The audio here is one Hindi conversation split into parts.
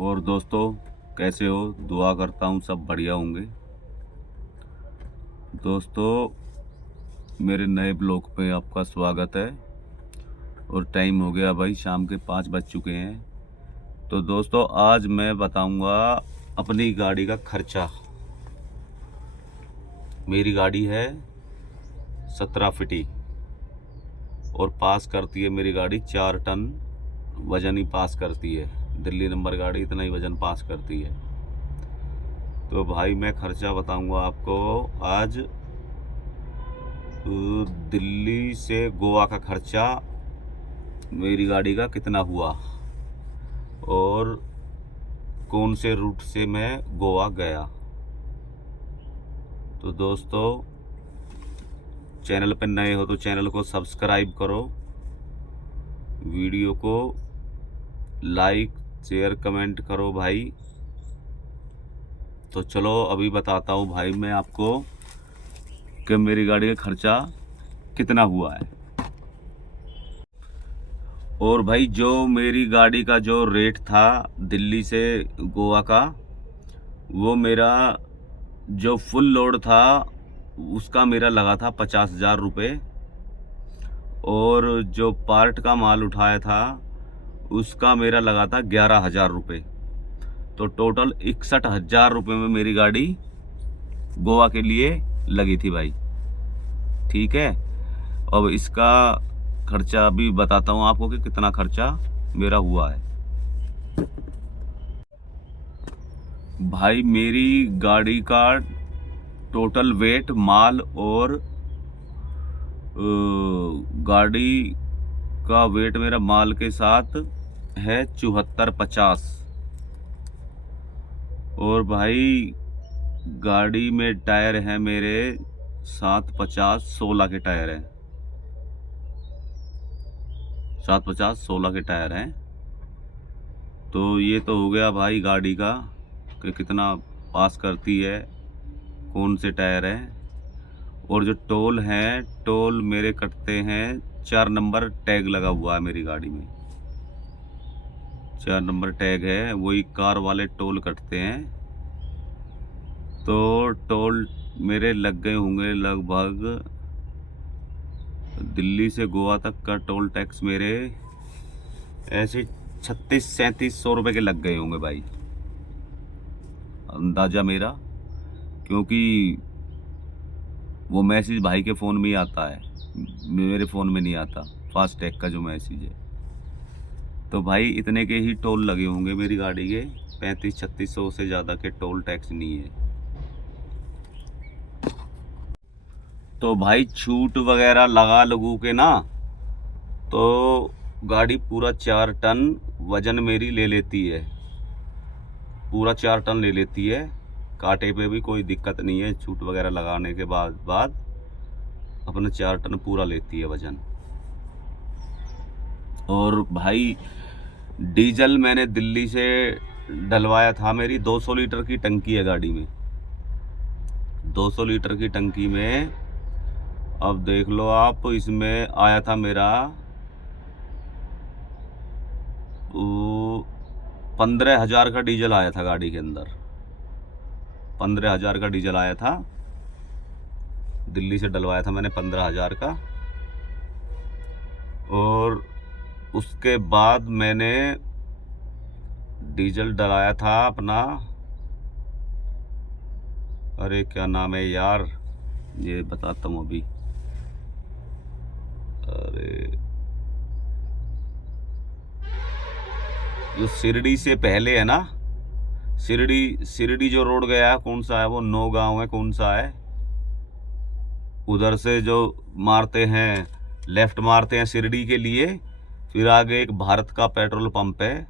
और दोस्तों, कैसे हो? दुआ करता हूँ सब बढ़िया होंगे। दोस्तों, मेरे नए ब्लॉग पे आपका स्वागत है। और टाइम हो गया भाई, शाम के 5 बज चुके हैं। तो दोस्तों, आज मैं बताऊंगा अपनी गाड़ी का खर्चा। मेरी गाड़ी है 17 फीटी और पास करती है मेरी गाड़ी 4 टन वज़न ही पास करती है। दिल्ली नंबर गाड़ी इतना ही वज़न पास करती है। तो भाई मैं खर्चा बताऊंगा आपको आज। दिल्ली से गोवा का खर्चा मेरी गाड़ी का कितना हुआ और कौन से रूट से मैं गोवा गया। तो दोस्तों, चैनल पर नए हो तो चैनल को सब्सक्राइब करो, वीडियो को लाइक शेयर कमेंट करो भाई। तो चलो अभी बताता हूँ भाई मैं आपको कि मेरी गाड़ी का खर्चा कितना हुआ है। और भाई जो मेरी गाड़ी का जो रेट था दिल्ली से गोवा का, वो मेरा जो फुल लोड था उसका मेरा लगा था 50,000 रुपये। और जो पार्ट का माल उठाया था उसका मेरा लगा था 11,000 रुपये। तो टोटल 61,000 रुपये में मेरी गाड़ी गोवा के लिए लगी थी भाई। ठीक है, अब इसका खर्चा अभी बताता हूँ आपको कि कितना खर्चा मेरा हुआ है। भाई मेरी गाड़ी का टोटल वेट माल और गाड़ी का वेट मेरा माल के साथ है 7450। और भाई गाड़ी में टायर है मेरे 750 16 के टायर हैं। 750 16 के टायर हैं। तो ये तो हो गया भाई गाड़ी का कि कितना पास करती है, कौन से टायर हैं। और जो टोल है, टोल मेरे कटते हैं 4 नंबर टैग लगा हुआ है मेरी गाड़ी में। 4 नंबर टैग है, वही कार वाले टोल कटते हैं। तो टोल मेरे लग गए होंगे लगभग, दिल्ली से गोवा तक का टोल टैक्स मेरे ऐसे 36-37 सौ रुपये के लग गए होंगे भाई, अंदाज़ा मेरा। क्योंकि वो मैसेज भाई के फ़ोन में ही आता है, मेरे फ़ोन में नहीं आता फास्ट टैग का जो मैसेज है। तो भाई इतने के ही टोल लगे होंगे मेरी गाड़ी के, 35-36 सौ से ज़्यादा के टोल टैक्स नहीं है। तो भाई छूट वगैरह लगा लगू के ना, तो गाड़ी पूरा 4 टन वज़न मेरी ले लेती है। पूरा 4 टन ले लेती है। कांटे पे भी कोई दिक्कत नहीं है, छूट वगैरह लगाने के बाद अपने 4 टन पूरा लेती है वज़न। और भाई डीजल मैंने दिल्ली से डलवाया था, मेरी 200 लीटर की टंकी है गाड़ी में। 200 लीटर की टंकी में अब देख लो आप, इसमें आया था मेरा 15,000 का डीजल आया था गाड़ी के अंदर। 15,000 का डीजल आया था, दिल्ली से डलवाया था मैंने 15,000 का। और उसके बाद मैंने डीजल डलाया था अपना, अरे क्या नाम है यार, ये बताता हूँ अभी। अरे जो शिरडी से पहले है ना, शिरडी जो रोड गया है, कौन सा है वो, 9 गांव है, कौन सा है, उधर से जो मारते हैं, लेफ्ट मारते हैं शिरडी के लिए, फिर आगे एक भारत का पेट्रोल पंप है।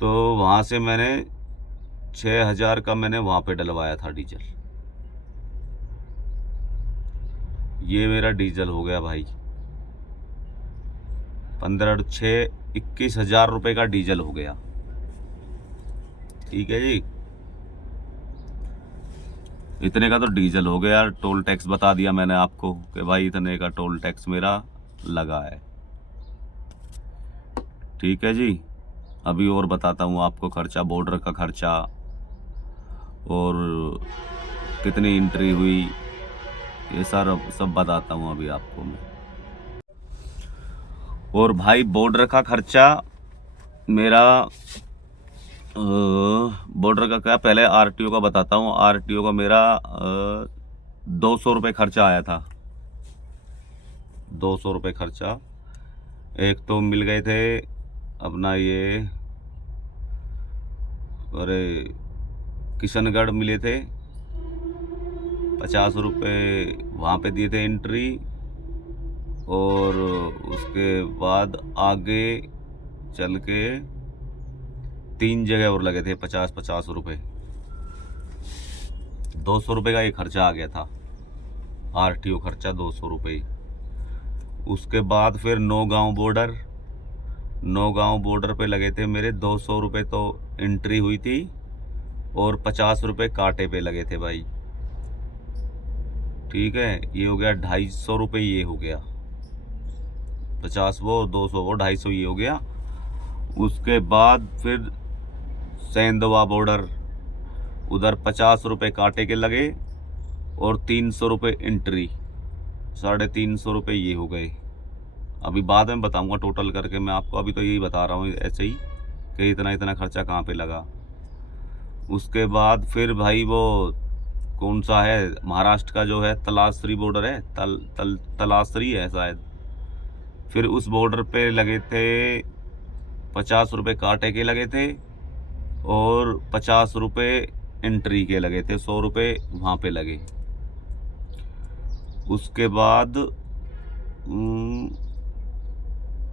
तो वहाँ से मैंने 6,000 का मैंने वहाँ पे डलवाया था डीजल। ये मेरा डीजल हो गया भाई 21,000 रुपये का डीजल हो गया। ठीक है जी, इतने का तो डीजल हो गया। टोल टैक्स बता दिया मैंने आपको कि भाई इतने का टोल टैक्स मेरा लगा है। ठीक है जी। अभी और बताता हूँ आपको खर्चा, बॉर्डर का खर्चा और कितनी एंट्री हुई, ये सारा सब बताता हूँ अभी आपको मैं। और भाई बॉर्डर का खर्चा मेरा, बॉर्डर का क्या, पहले आरटीओ का बताता हूँ। आरटीओ का मेरा 200 रुपये खर्चा आया था। 200 रुपये खर्चा। एक तो मिल गए थे अपना ये, अरे किशनगढ़ मिले थे 50 रुपये, वहाँ पे दिए थे एंट्री। और उसके बाद आगे चल के 3 जगह और लगे थे 50-50 रुपये। 200 रुपये का ये खर्चा आ गया था, आरटीओ खर्चा 200 रुपये। उसके बाद फिर नौगांव बॉर्डर पे लगे थे मेरे 200 रुपये, तो एंट्री हुई थी और 50 रुपये कांटे पे लगे थे भाई। ठीक है, ये हो गया 250 रुपये, ये हो गया 50 वो, 200 वो, 250 ये हो गया। उसके बाद फिर सेंधवा बॉर्डर, उधर 50 रुपये कांटे के लगे और 300 रुपये एंट्री, 350 रुपये ये हो गए। अभी बाद में बताऊंगा टोटल करके मैं आपको, अभी तो यही बता रहा हूँ ऐसे ही कि इतना इतना खर्चा कहाँ पे लगा। उसके बाद फिर भाई वो कौन सा है, महाराष्ट्र का जो है तलासरी बॉर्डर है, तलासरी है शायद। फिर उस बॉर्डर पे लगे थे 50 रुपये कांटे के लगे थे और 50 रुपये एंट्री के लगे थे, 100 रुपये वहाँ पे लगे। उसके बाद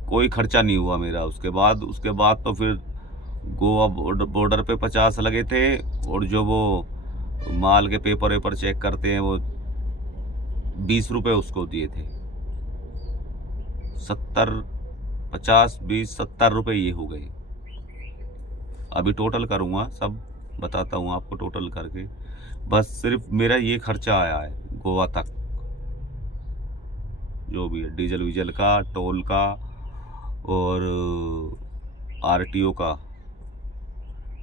कोई खर्चा नहीं हुआ मेरा। उसके बाद तो फिर गोवा बॉर्डर पे 50 लगे थे, और जो वो माल के पेपर चेक करते हैं वो 20 रुपये उसको दिए थे। 70 रुपये ये हो गए। अभी टोटल करूँगा, सब बताता हूँ आपको टोटल करके। बस सिर्फ मेरा ये खर्चा आया है गोवा तक, जो भी है डीजल वीजल का, टोल का और आरटीओ का।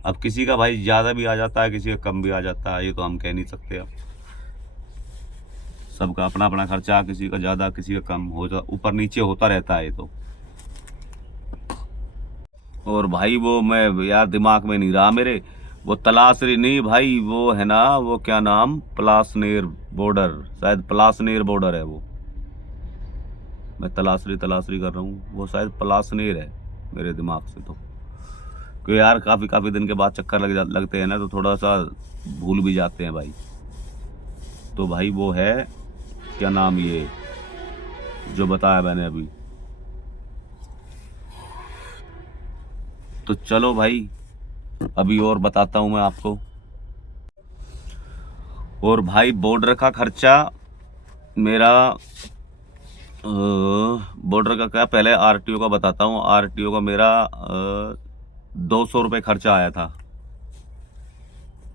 अब किसी का भाई ज़्यादा भी आ जाता है, किसी का कम भी आ जाता है, ये तो हम कह नहीं सकते। अब सबका अपना अपना खर्चा, किसी का ज़्यादा किसी का कम, हो ऊपर नीचे होता रहता है ये तो। और भाई वो मैं यार दिमाग में नहीं रहा मेरे, वो तलासरी नहीं भाई, वो है ना, वो क्या नाम, पलासनेर बॉर्डर, शायद पलासनेर बॉर्डर है वो। मैं तलासरी कर रहा हूँ, वो शायद पलासनेर है मेरे दिमाग से तो। क्योंकि यार काफ़ी दिन के बाद चक्कर लगते हैं ना, तो थोड़ा सा भूल भी जाते हैं भाई। तो भाई वो है क्या नाम, ये जो बताया मैंने अभी। तो चलो भाई अभी और बताता हूँ मैं आपको। और भाई बॉर्डर का खर्चा मेरा, बॉर्डर का क्या, पहले आरटीओ का बताता हूँ। आरटीओ का मेरा 200 रुपये खर्चा आया था।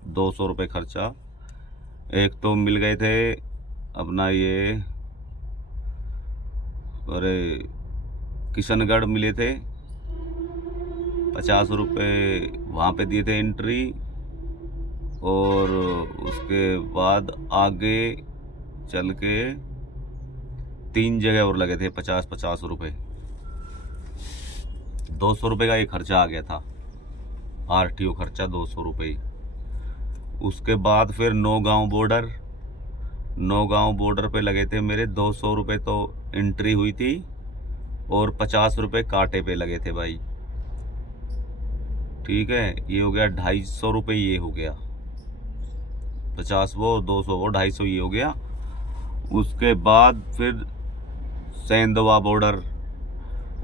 200 रुपये खर्चा। एक तो मिल गए थे अपना ये, अरे किशनगढ़ मिले थे 50 रुपये, वहाँ पे दिए थे एंट्री। और उसके बाद आगे चल के 3 जगह और लगे थे 50-50 रुपये। 200 रुपये का ये खर्चा आ गया था, आरटीओ खर्चा 200 रुपये। उसके बाद फिर नौगांव बॉर्डर पे लगे थे मेरे 200 रुपये, तो एंट्री हुई थी और 50 रुपये कांटे पे लगे थे भाई। ठीक है, ये हो गया 250 रुपये, ये हो गया 50 वो, 200 वो, 250 ये हो गया। उसके बाद फिर सेंधवा बॉर्डर,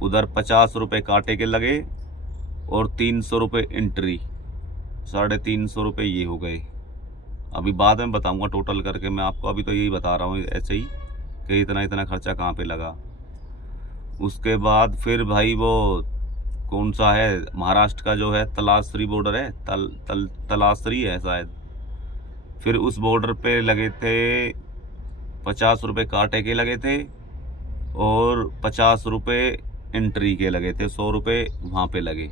उधर 50 रुपये कांटे के लगे और 300 रुपये एंट्री, 350 रुपये ये हो गए। अभी बाद में बताऊंगा टोटल करके मैं आपको, अभी तो यही बता रहा हूँ ऐसे ही कि इतना इतना खर्चा कहाँ पे लगा। उसके बाद फिर भाई वो कौन सा है, महाराष्ट्र का जो है तलासरी बॉर्डर है, तलासरी है शायद। फिर उस बॉर्डर पे लगे थे 50 रुपये कांटे के लगे थे और 50 रुपये एंट्री के लगे थे, 100 रुपये वहाँ पे लगे।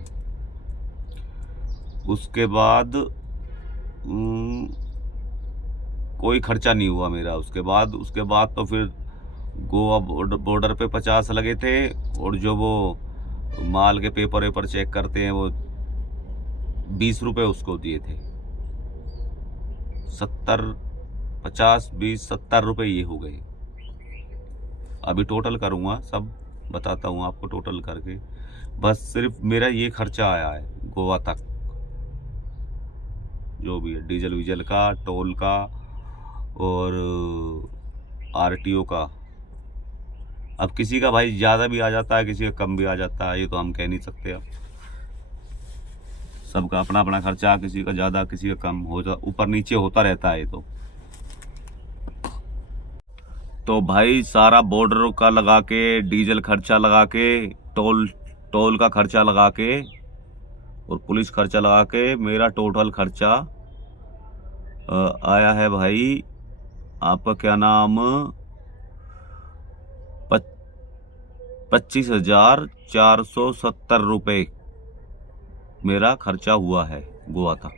उसके बाद कोई खर्चा नहीं हुआ मेरा। उसके बाद तो फिर गोवा बॉर्डर पे 50 लगे थे, और जो वो माल के पेपर वेपर चेक करते हैं वो 20 रुपए उसको दिए थे। 70, 50, 20, 70 रुपए ये हो गए। अभी टोटल करूँगा, सब बताता हूँ आपको टोटल करके। बस सिर्फ मेरा ये खर्चा आया है गोवा तक, जो भी है डीजल वीजल का, टोल का और आरटीओ का। अब किसी का भाई ज़्यादा भी आ जाता है, किसी का कम भी आ जाता है, ये तो हम कह नहीं सकते। अब सबका अपना अपना खर्चा, किसी का ज़्यादा किसी का कम, हो ऊपर नीचे होता रहता है ये तो भाई सारा बॉर्डर का लगा के, डीजल खर्चा लगा के, टोल टोल का खर्चा लगा के और पुलिस खर्चा लगा के मेरा टोटल खर्चा आया है भाई, आपका क्या नाम, 25,470 रुपये मेरा खर्चा हुआ है गोवा तक।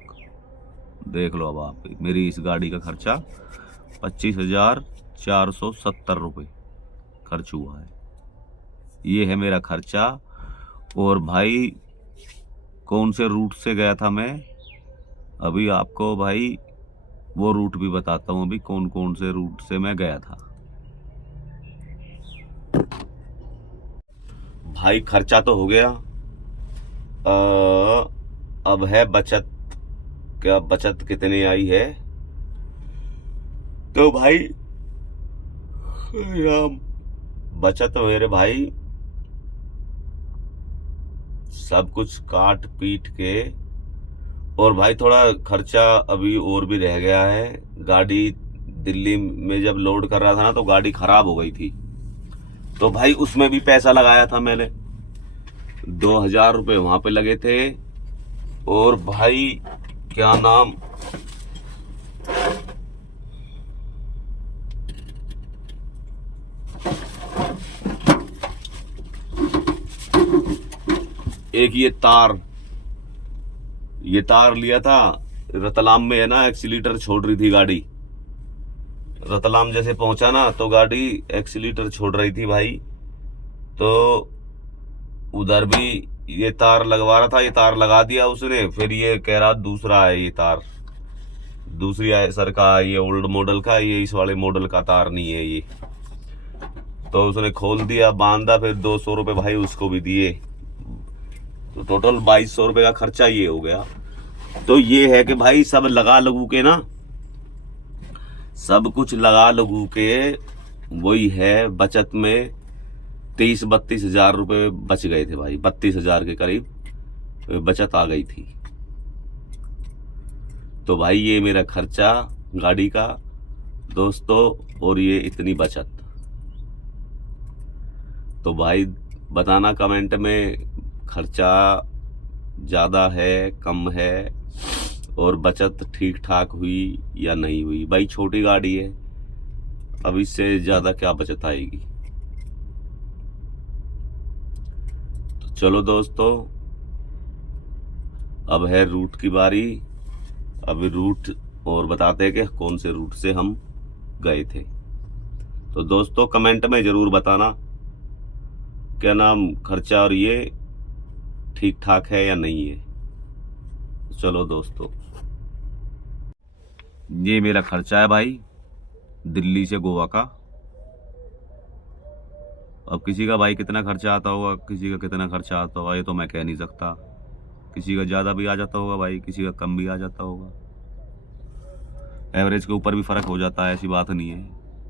देख लो अब आप, मेरी इस गाड़ी का खर्चा 25,470 रुपये खर्च हुआ है। ये है मेरा खर्चा। और भाई कौन से रूट से गया था मैं, अभी आपको भाई वो रूट भी बताता हूँ, अभी कौन कौन से रूट से मैं गया था। भाई खर्चा तो हो गया, अब है बचत। क्या बचत कितनी आई है, तो भाई राम, बचत मेरे भाई सब कुछ काट पीट के, और भाई थोड़ा खर्चा अभी और भी रह गया है। गाड़ी दिल्ली में जब लोड कर रहा था ना, तो गाड़ी खराब हो गई थी, तो भाई उसमें भी पैसा लगाया था मैंने। 2,000 रुपये वहां पे लगे थे। और भाई क्या नाम, एक ये तार लिया था रतलाम में, है ना, एक्सीलीटर छोड़ रही थी गाड़ी। रतलाम जैसे पहुंचा ना, तो गाड़ी एक्सीलीटर छोड़ रही थी भाई, तो उधर भी ये तार लगवा रहा था, ये तार लगा दिया उसने। फिर ये कह रहा दूसरा है, ये तार दूसरी है सर का, ये ओल्ड मॉडल का, ये इस वाले मॉडल का तार नहीं है ये। तो उसने खोल दिया, बांधा, फिर 200 रुपये भाई उसको भी दिए, तो टोटल 2,200 रुपये का खर्चा ये हो गया। तो ये है कि भाई सब लगा लगू के ना, सब कुछ लगा लगू के वही है बचत में 30-32 हज़ार रुपये बच गए थे भाई। 32,000 के करीब बचत आ गई थी। तो भाई ये मेरा खर्चा गाड़ी का दोस्तों, और ये इतनी बचत। तो भाई बताना कमेंट में, खर्चा ज़्यादा है कम है, और बचत ठीक ठाक हुई या नहीं हुई। भाई छोटी गाड़ी है, अब इससे ज़्यादा क्या बचत आएगी। तो चलो दोस्तों, अब है रूट की बारी। अभी रूट और बताते हैं कि कौन से रूट से हम गए थे। तो दोस्तों कमेंट में ज़रूर बताना क्या नाम, खर्चा और ये ठीक ठाक है या नहीं है। चलो दोस्तों, ये मेरा खर्चा है भाई दिल्ली से गोवा का। अब किसी का भाई कितना खर्चा आता होगा, किसी का कितना खर्चा आता होगा, ये तो मैं कह नहीं सकता। किसी का ज़्यादा भी आ जाता होगा भाई, किसी का कम भी आ जाता होगा। एवरेज के ऊपर भी फ़र्क हो जाता है, ऐसी बात नहीं है।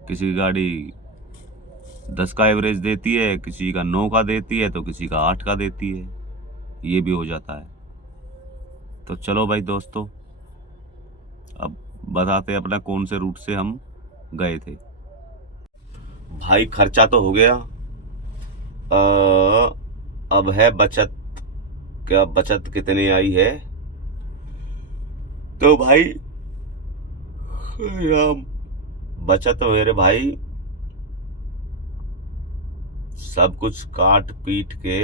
किसी की गाड़ी 10 का एवरेज देती है, किसी का 9 का देती है, तो किसी का 8 का देती है, ये भी हो जाता है। तो चलो भाई दोस्तों, अब बताते अपना कौन से रूट से हम गए थे। भाई खर्चा तो हो गया, अब है बचत। क्या बचत कितनी आई है, तो भाई राम, बचत मेरे भाई सब कुछ काट पीट के,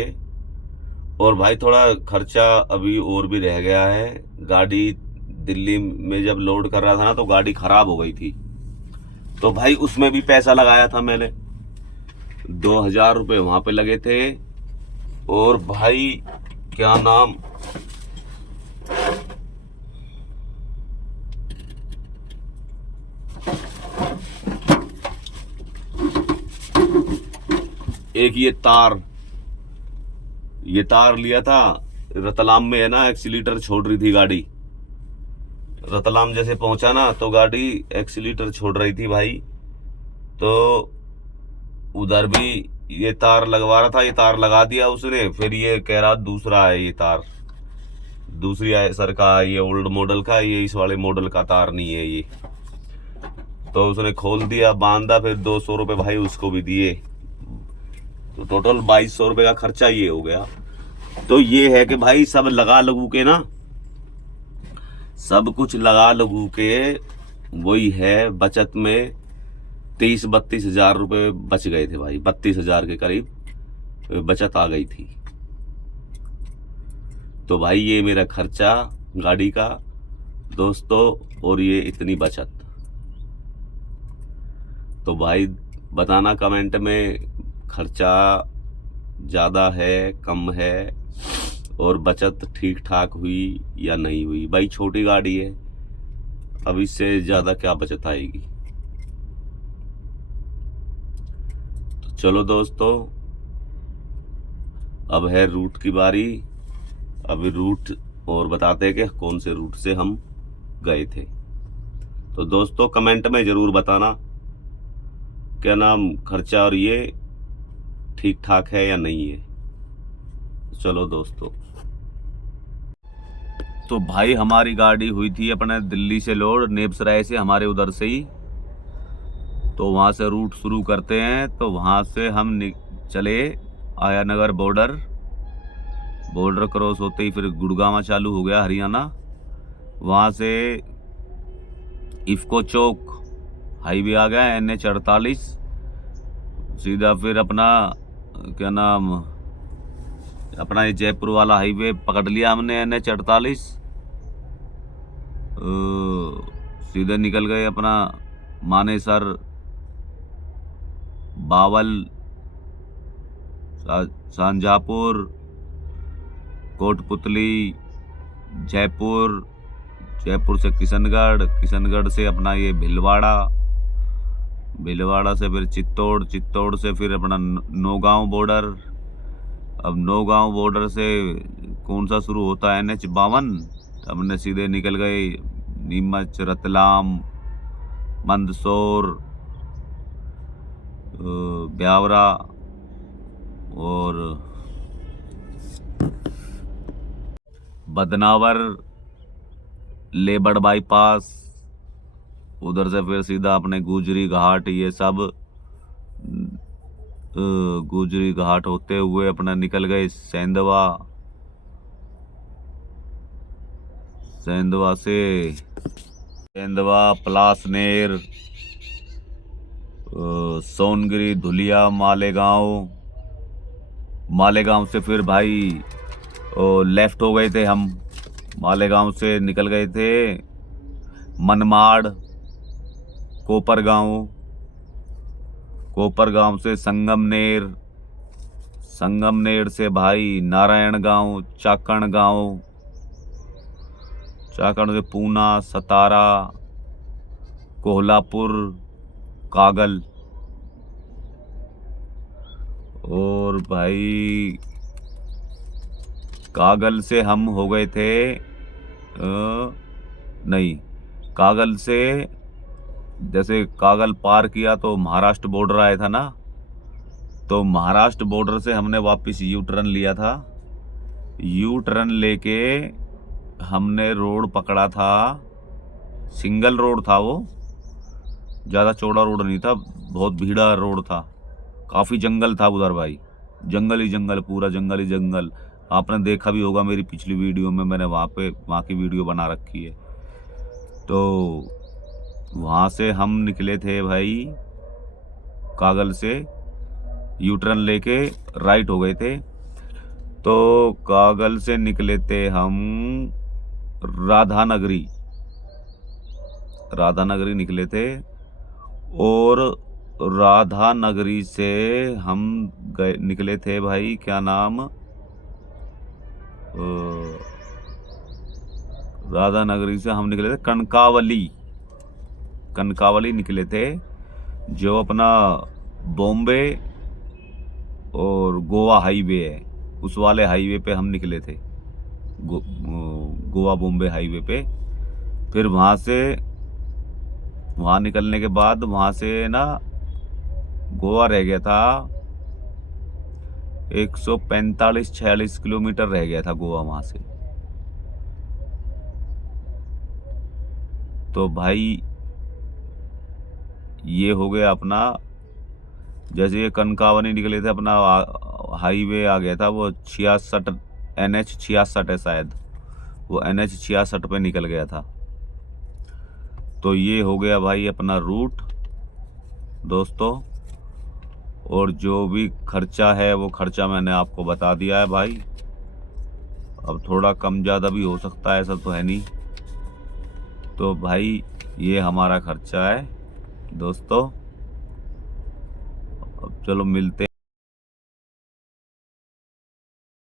और भाई थोड़ा खर्चा अभी और भी रह गया है। गाड़ी दिल्ली में जब लोड कर रहा था ना तो गाड़ी खराब हो गई थी, तो भाई उसमें भी पैसा लगाया था मैंने। 2,000 रुपये वहां पे लगे थे। और भाई क्या नाम, एक ये तार लिया था। रतलाम में है ना, एक्सीलीटर छोड़ रही थी गाड़ी। रतलाम जैसे पहुंचा ना तो गाड़ी एक्सीलीटर छोड़ रही थी भाई। तो उधर भी ये तार लगवा रहा था, ये तार लगा दिया उसने। फिर ये कह रहा दूसरा है ये तार, दूसरी है सर का, ये ओल्ड मॉडल का, ये इस वाले मॉडल का तार नहीं है ये। तो उसने खोल दिया, बांधा, फिर 200 रुपये भाई उसको भी दिए। तो टोटल 2200 रुपये का खर्चा ये हो गया। तो ये है कि भाई सब लगा लगू के ना, सब कुछ लगा लगू के वही है बचत में 30-32 हजार रुपये बच गए थे भाई। 32,000 के करीब बचत आ गई थी। तो भाई ये मेरा खर्चा गाड़ी का दोस्तों, और ये इतनी बचत। तो भाई बताना कमेंट में, खर्चा ज़्यादा है कम है, और बचत ठीक ठाक हुई या नहीं हुई। भाई छोटी गाड़ी है, अब इससे ज़्यादा क्या बचत आएगी। तो चलो दोस्तों, अब है रूट की बारी। अभी रूट और बताते हैं कि कौन से रूट से हम गए थे। तो दोस्तों कमेंट में ज़रूर बताना क्या नाम, खर्चा और ये ठीक ठाक है या नहीं है। चलो दोस्तों, तो भाई हमारी गाड़ी हुई थी अपने दिल्ली से लोड, नेपसराय से, हमारे उधर से ही। तो वहाँ से रूट शुरू करते हैं। तो वहाँ से हम चले आया नगर बॉर्डर क्रॉस होते ही फिर गुड़गांव चालू हो गया, हरियाणा। वहाँ से इफ्को चौक हाईवे आ गया, NH 48। सीधा फिर अपना क्या नाम, अपना ये जयपुर वाला हाईवे पकड़ लिया हमने, NH 48। सीधे निकल गए अपना मानेसर, बावल, शाहजहाँपुर, कोटपुतली, जयपुर से किशनगढ़ से अपना ये भिलवाड़ा से फिर चित्तौड़ से फिर अपना नौगांव बॉर्डर। अब नौगांव बॉर्डर से कौन सा शुरू होता है, NH 52। हमने सीधे निकल गए नीमच, रतलाम, मंदसौर, ब्यावरा और बदनावर, लेबड़ बाईपास। उधर से फिर सीधा अपने गुजरी घाट, ये सब गुजरी घाट होते हुए अपना निकल गए सेंधवा से सेंधवा, पलासनेर, सोनगिरी, धुलिया, मालेगांव से फिर भाई लेफ्ट हो गए थे हम। मालेगांव से निकल गए थे मनमाड़, कोपरगांव से संगमनेर से भाई नारायणगांव, चाकण से पूना, सतारा, कोल्हापुर, कागल। और भाई कागल से हम हो गए थे नहीं, कागल से जैसे कागल पार किया तो महाराष्ट्र बॉर्डर आया था ना, तो महाराष्ट्र बॉर्डर से हमने वापस यू टर्न लिया था। यू टर्न लेके हमने रोड पकड़ा था, सिंगल रोड था वो, ज़्यादा चौड़ा रोड नहीं था, बहुत भीड़ा रोड था। काफ़ी जंगल था उधर भाई, जंगल ही जंगल, पूरा जंगल ही जंगल। आपने देखा भी होगा मेरी पिछली वीडियो में, मैंने वहाँ की वीडियो बना रखी है। तो वहाँ से हम निकले थे भाई, कागल से यू टर्न लेके राइट हो गए थे। तो कागल से निकले थे हम राधानगरी, राधानगरी निकले थे। और राधानगरी से हम गए, निकले थे भाई, क्या नाम, राधानगरी से हम निकले थे कनकावली, कनकावली निकले थे, जो अपना बॉम्बे और गोवा हाईवे है, उस वाले हाईवे पे हम निकले थे, गोवा बॉम्बे हाईवे पे। फिर वहाँ से, वहाँ निकलने के बाद वहाँ से ना गोवा रह गया था 145-46 किलोमीटर रह गया था गोवा वहाँ से। तो भाई ये हो गया अपना, जैसे ये कनकावली निकले थे अपना हाईवे आ गया था वो 66, NH 66 है शायद, वो NH 66 पे निकल गया था। तो ये हो गया भाई अपना रूट दोस्तों। और जो भी खर्चा है वो खर्चा मैंने आपको बता दिया है भाई। अब थोड़ा कम ज़्यादा भी हो सकता है, ऐसा तो है नहीं। तो भाई ये हमारा खर्चा है दोस्तों। अब चलो मिलते